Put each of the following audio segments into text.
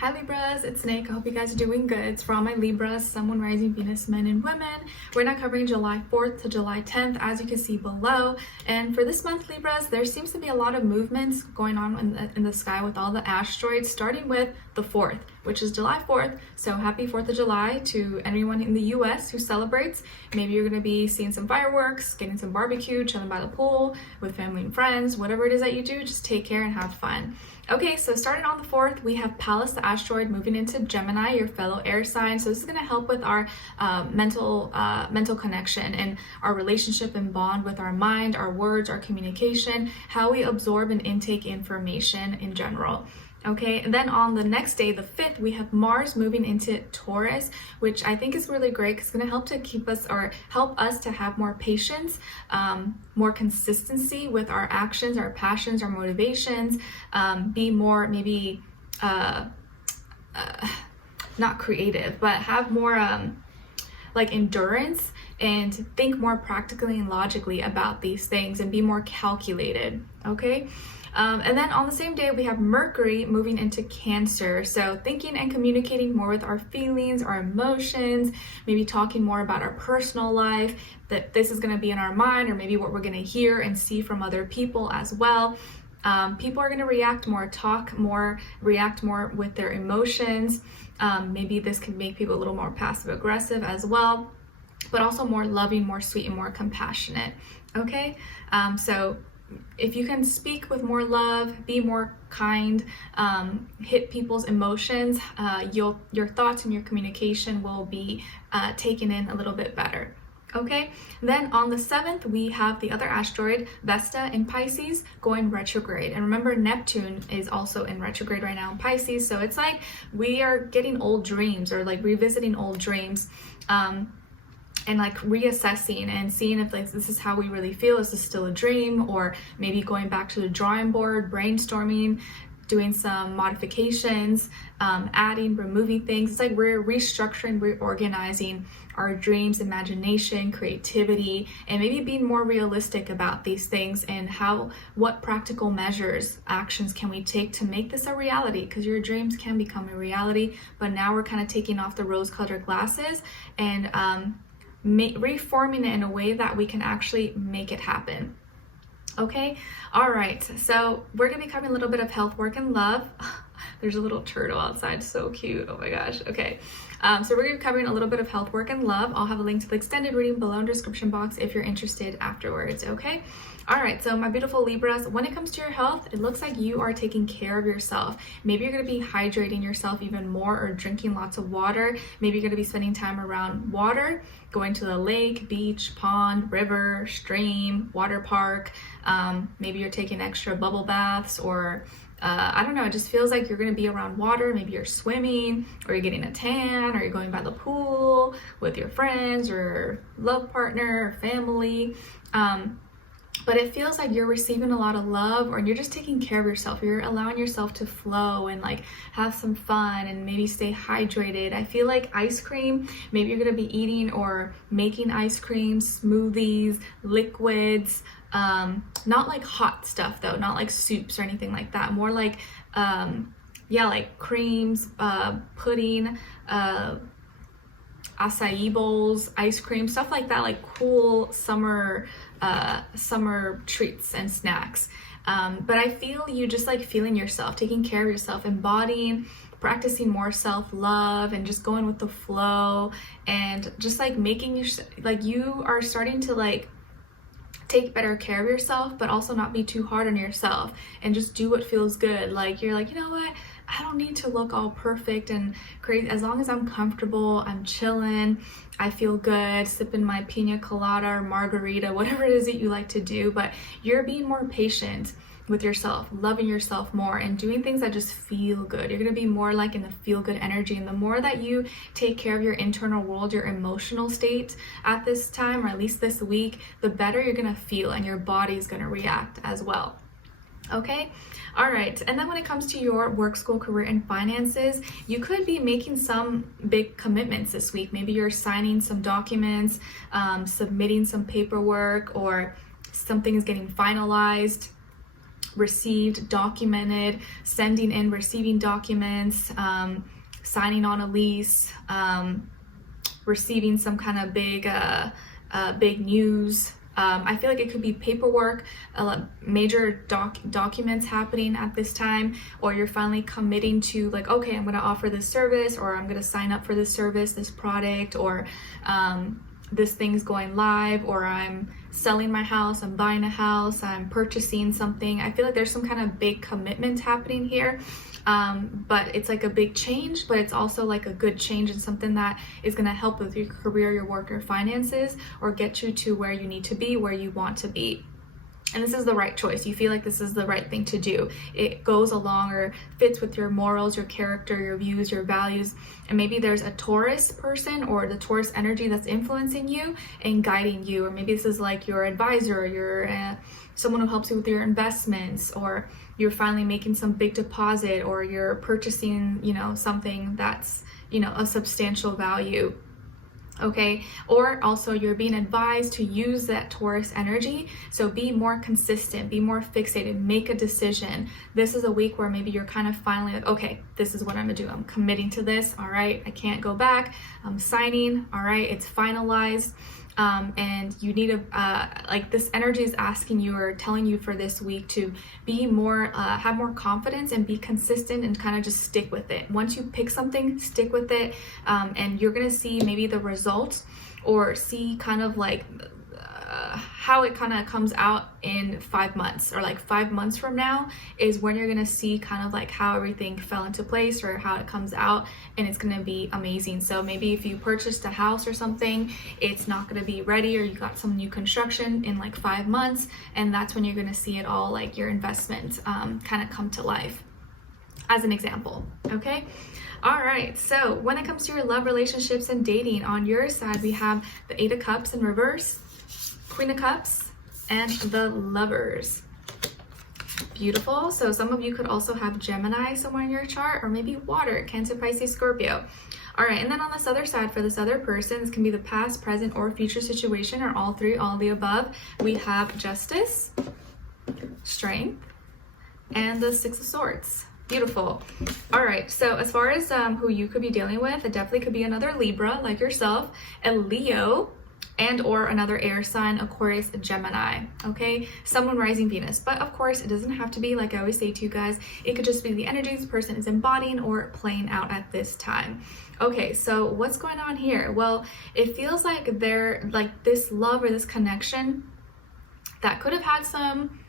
Hi Libras, it's Nick. I hope you guys are doing good. It's for all my Libras, Sun, Moon, Rising, Venus, men and women. We're now covering July 4th to July 10th, as you can see below. And for this month, Libras, there seems to be a lot of movements going on in the sky with all the asteroids, starting with the 4th, which is July 4th. So happy 4th of July to anyone in the US who celebrates. Maybe you're going to be seeing some fireworks, getting some barbecue, chilling by the pool with family and friends. Whatever it is that you do, just take care and have fun. Okay, so starting on the 4th, we have Pallas, the asteroid, moving into Gemini, your fellow air sign. So this is going to help with our mental connection and our relationship and bond with our mind, our words, our communication, how we absorb and intake information in general. Okay, and then on the next day, the 5th, we have Mars moving into Taurus, which I think is really great because it's going to help to keep us or help us to have more patience, more consistency with our actions, our passions, our motivations, be more maybe not creative, but have more like endurance and think more practically and logically about these things and be more calculated. Okay. And then on the same day, we have Mercury moving into Cancer. So thinking and communicating more with our feelings, our emotions, maybe talking more about our personal life, that this is going to be in our mind, or maybe what we're going to hear and see from other people as well. People are going to react more, talk more, react more with their emotions. Maybe this can make people a little more passive aggressive as well, but also more loving, more sweet, and more compassionate. Okay. So if you can speak with more love, be more kind, hit people's emotions, your thoughts and your communication will be taken in a little bit better. Okay, then on the 7th, we have the other asteroid, Vesta, in Pisces, going retrograde. And remember, Neptune is also in retrograde right now in Pisces. So it's like we are getting old dreams, or like revisiting old dreams. And like reassessing and seeing if like this is how we really feel. Is this still a dream? Or maybe going back to the drawing board, brainstorming, doing some modifications, adding, removing things. It's like we're restructuring, reorganizing our dreams, imagination, creativity, and maybe being more realistic about these things and what practical measures, actions can we take to make this a reality? Because your dreams can become a reality, but now we're kind of taking off the rose-colored glasses and reforming it in a way that we can actually make it happen. Okay, all right, so we're gonna be covering a little bit of health, work, and love. There's a little turtle outside, so cute. Oh my gosh. Okay, so we're gonna be covering a little bit of health, work, and love. I'll have a link to the extended reading below in the description box if you're interested afterwards. Okay, all right, so my beautiful Libras, when it comes to your health, it looks like you are taking care of yourself. Maybe you're going to be hydrating yourself even more, or drinking lots of water. Maybe you're going to be spending time around water, going to the lake, beach, pond, river, stream, water park. Maybe you're taking extra bubble baths, or I don't know, it just feels like you're going to be around water. Maybe you're swimming, or you're getting a tan, or you're going by the pool with your friends or love partner or family. But it feels like you're receiving a lot of love, or you're just taking care of yourself. You're allowing yourself to flow and like have some fun and maybe stay hydrated. I feel like ice cream, maybe you're going to be eating or making ice cream, smoothies, liquids, not like hot stuff though, not like soups or anything like that. More like, like creams, pudding, acai bowls, ice cream, stuff like that, like cool summer treats and snacks. But I feel you just like feeling yourself, taking care of yourself, embodying, practicing more self-love, and just going with the flow, and just like making you are starting to like take better care of yourself, but also not be too hard on yourself, and just do what feels good. Like you're like, you know what? I don't need to look all perfect and crazy. As long as I'm comfortable, I'm chilling, I feel good, sipping my pina colada or margarita, whatever it is that you like to do. But you're being more patient with yourself, loving yourself more, and doing things that just feel good. You're going to be more like in the feel good energy. And the more that you take care of your internal world, your emotional state at this time, or at least this week, the better you're going to feel, and your body's going to react as well. Okay, all right. And then when it comes to your work, school, career, and finances, you could be making some big commitments this week. Maybe you're signing some documents, submitting some paperwork, or something is getting finalized. received, documented, sending in, receiving documents, signing on a lease, receiving some kind of big news. I feel like it could be paperwork, major documents happening at this time, or you're finally committing to like, okay, I'm going to offer this service, or I'm going to sign up for this service, this product, or this thing's going live, or I'm selling my house, I'm buying a house, I'm purchasing something. I feel like there's some kind of big commitment happening here. But it's like a big change, but it's also like a good change and something that is going to help with your career, your work, your finances, or get you to where you need to be, where you want to be. And this is the right choice. You feel like this is the right thing to do. It goes along or fits with your morals, your character, your views, your values. And maybe there's a Taurus person or the Taurus energy that's influencing you and guiding you. Or maybe this is like your advisor, your someone who helps you with your investments, or you're finally making some big deposit, or you're purchasing, something that's, a substantial value. Okay, or also you're being advised to use that Taurus energy. So be more consistent, be more fixated, make a decision. This is a week where maybe you're kind of finally like, okay, this is what I'm gonna do. I'm committing to this. All right, I can't go back. I'm signing. All right, it's finalized. And you need to, like this energy is asking you or telling you for this week to be more, have more confidence and be consistent and kind of just stick with it. Once you pick something, stick with it. And you're going to see maybe the results or see kind of like how it kind of comes out in 5 months, or like 5 months from now is when you're going to see kind of like how everything fell into place or how it comes out, and it's going to be amazing. So maybe if you purchased a house or something, it's not going to be ready, or you got some new construction in like 5 months, and that's when you're going to see it all, like your investment kind of come to life, as an example. Okay. All right, so when it comes to your love, relationships, and dating, on your side we have the 8 of Cups in reverse, Queen of Cups, and the Lovers. Beautiful. So some of you could also have Gemini somewhere in your chart, or maybe water, Cancer, Pisces, Scorpio. All right, and then on this other side, for this other person, this can be the past, present, or future situation, or all three, all the above. We have Justice, Strength, and the 6 of Swords. Beautiful. All right, so as far as who you could be dealing with, it definitely could be another Libra like yourself, a Leo, and or another air sign, Aquarius, Gemini. Okay, someone rising Venus. But of course, it doesn't have to be, like I always say to you guys, it could just be the energy this person is embodying or playing out at this time. Okay, so what's going on here? Well, it feels like they're like this love or this connection that could have had some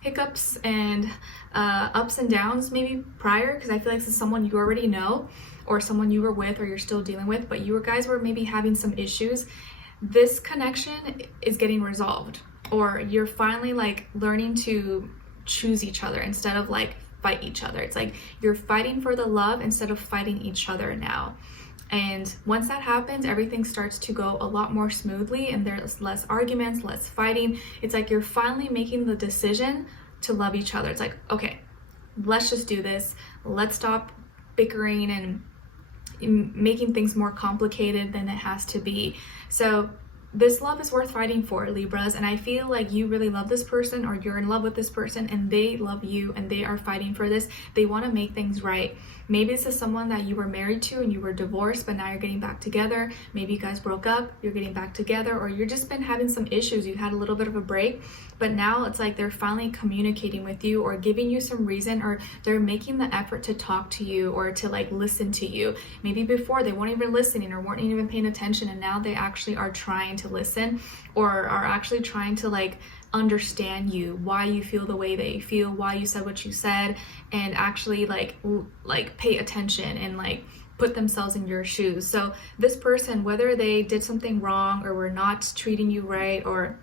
hiccups and ups and downs maybe prior, because I feel like this is someone you already know, or someone you were with or you're still dealing with, but you guys were maybe having some issues. This connection is getting resolved, or you're finally like learning to choose each other instead of like fight each other. It's like you're fighting for the love instead of fighting each other now. And once that happens, everything starts to go a lot more smoothly, and there's less arguments, less fighting. It's like you're finally making the decision to love each other. It's like, okay, let's just do this. Let's stop bickering and making things more complicated than it has to be. So this love is worth fighting for, Libras, and I feel like you really love this person, or you're in love with this person and they love you and they are fighting for this. They want to make things right. Maybe this is someone that you were married to and you were divorced, but now you're getting back together. Maybe you guys broke up, you're getting back together, or you're just been having some issues. You've had a little bit of a break, but now it's like they're finally communicating with you or giving you some reason, or they're making the effort to talk to you or to like listen to you. Maybe before they weren't even listening or weren't even paying attention, and now they actually are trying to listen, or are actually trying to like understand you, why you feel the way that you feel, why you said what you said, and actually like pay attention and like put themselves in your shoes. So this person, whether they did something wrong or were not treating you right, or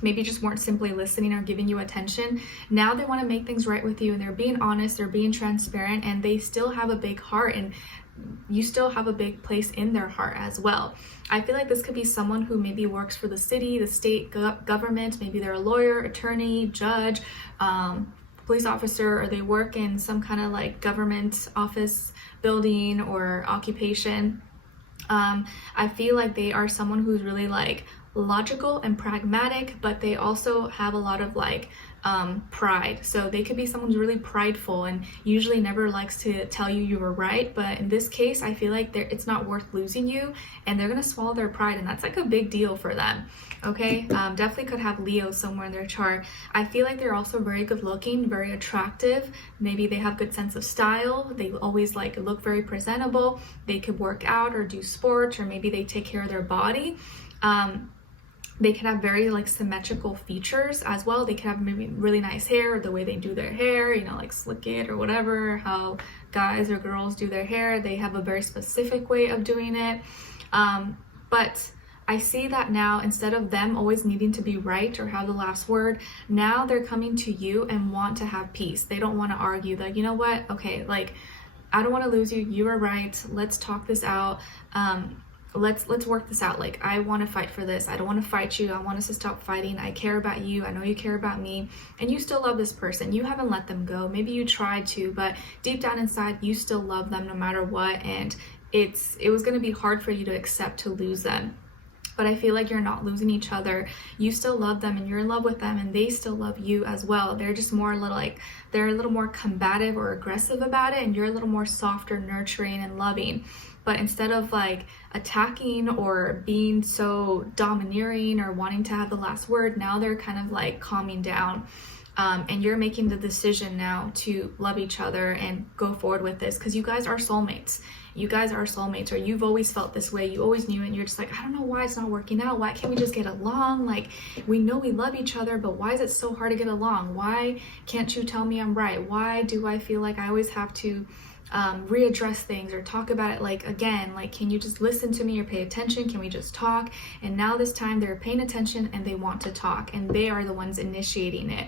maybe just weren't simply listening or giving you attention, now they want to make things right with you, and they're being honest, they're being transparent, and they still have a big heart, and you still have a big place in their heart as well. I feel like this could be someone who maybe works for the city, the state government. Maybe they're a lawyer, attorney, judge, police officer, or they work in some kind of like government office building or occupation. I feel like they are someone who's really like logical and pragmatic, but they also have a lot of like pride. So they could be someone who's really prideful and usually never likes to tell you you were right, but in this case I feel like it's not worth losing you, and they're gonna swallow their pride, and that's like a big deal for them. Okay, definitely could have Leo somewhere in their chart. I feel like they're also very good looking, very attractive. Maybe they have good sense of style. They always like look very presentable. They could work out or do sports, or maybe they take care of their body. They can have very like symmetrical features as well. They can have maybe really nice hair, or the way they do their hair, you know, like slick it or whatever, how guys or girls do their hair. They have a very specific way of doing it. But I see that now, instead of them always needing to be right or have the last word, now they're coming to you and want to have peace. They don't want to argue. Like, you know what? Okay, like, I don't want to lose you. You are right. Let's talk this out. Let's work this out. Like, I want to fight for this. I don't want to fight you. I want us to stop fighting. I care about you. I know you care about me, and you still love this person. You haven't let them go. Maybe you tried to, but deep down inside, you still love them no matter what. And it was going to be hard for you to accept to lose them. But I feel like you're not losing each other. You still love them, and you're in love with them, and they still love you as well. They're just more they're a little more combative or aggressive about it, and you're a little more softer, nurturing, and loving. But instead of like attacking or being so domineering or wanting to have the last word, now they're kind of like calming down. And you're making the decision now to love each other and go forward with this, because you guys are soulmates. You guys are soulmates, or you've always felt this way. You always knew it, and you're just like, I don't know why it's not working out. Why can't we just get along? Like, we know we love each other, but why is it so hard to get along? Why can't you tell me I'm right? Why do I feel like I always have to readdress things or talk about it? Like, again, like, can you just listen to me or pay attention? Can we just talk? And now this time they're paying attention and they want to talk, and they are the ones initiating it.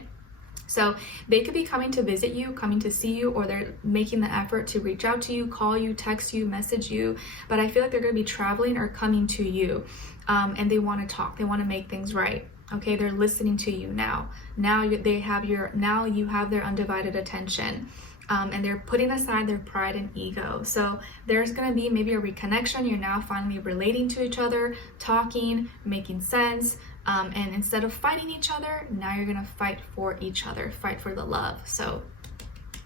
So they could be coming to visit you, coming to see you, or they're making the effort to reach out to you, call you, text you, message you. But I feel like they're going to be traveling or coming to you, and they want to talk. They want to make things right. Okay, they're listening to you now. Now you have their undivided attention. And they're putting aside their pride and ego. So there's going to be maybe a reconnection. You're now finally relating to each other, talking, making sense. And instead of fighting each other, now you're going to fight for each other, fight for the love. So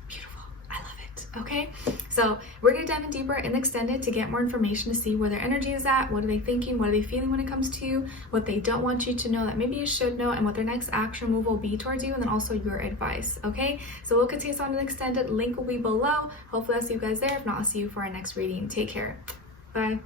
beautiful. I love it. Okay, so we're going to dive in deeper in the extended to get more information to see where their energy is at, what are they thinking, what are they feeling when it comes to you, what they don't want you to know that maybe you should know, and what their next action move will be towards you, and then also your advice. Okay, so we'll continue on to the extended. Link will be below. Hopefully I'll see you guys there. If not, I'll see you for our next reading. Take care. Bye.